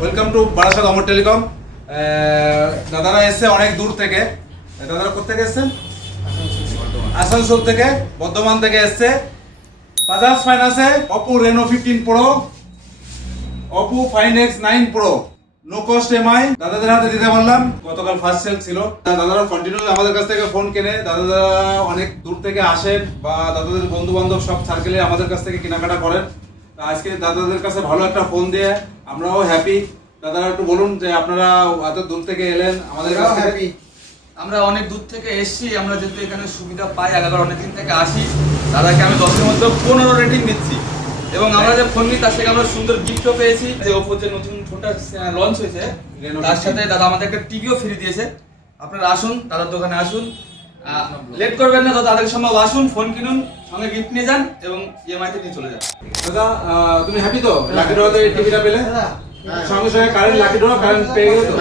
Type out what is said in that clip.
Welcome to Barasat Amar telecom. দাদারা এসছে অনেক দূর থেকে। দাদারা কোথেকে এসছেন? আসানসোল থেকে, বর্ধমান থেকে এসছে। বাজাজ ফাইন্যান্সে Oppo Reno 15 pro, Oppo find X 9 pro no cost EMI দাদাদের হাতে দিতে পারলাম। গতকাল ফার্স্ট সেল ছিল। দাদারা কন্টিনিউ আমাদের কাছ থেকে ফোন কেনে। দাদারা অনেক দূর থেকে আসেন বা দাদাদের বন্ধু বান্ধব সব সার্কেলে আমাদের কাছ থেকে কেনাকাটা করেন। আজকে দাদাদের কাছে ভালো একটা ফোন দিয়ে আমরাও হ্যাপি। দাদারা একটু বলুন যে আপনারা এত দূর থেকে এলেন আমাদের কাছ থেকে। আমরা অনেক দূর থেকে এসেছি, আমরা যেহেতু এখানে সুবিধা পাই, আগাবার অনেকদিন থেকে আসি। দাদাকে আমি 10-এর মধ্যে 15 রেটিং দিচ্ছি। এবং আমরা যে ফোন নিই তার থেকে আমরা সুন্দর গিফটও পেয়েছি। যে ওপো যে নতুন ফোনটা লঞ্চ হয়েছে তার সাথে দাদা আমাদের একটা টিভিও ফ্রি দিয়েছে। আপনারা আসুন, দাদার দোকানে আসুন, লেট করবেন না, তাদের সম্ভব আসুন, ফোন কিনুন, সঙ্গে গিফট নিয়ে যান এবং ইএমআই তে নিয়ে চলে যান। দাদা তুমি হ্যাপি তো লাকি ড্রতে টিভিটা পেলে? সঙ্গে সঙ্গে কারেন্ট লাকি ড্র কারেন্ট পেয়ে গেলে তো?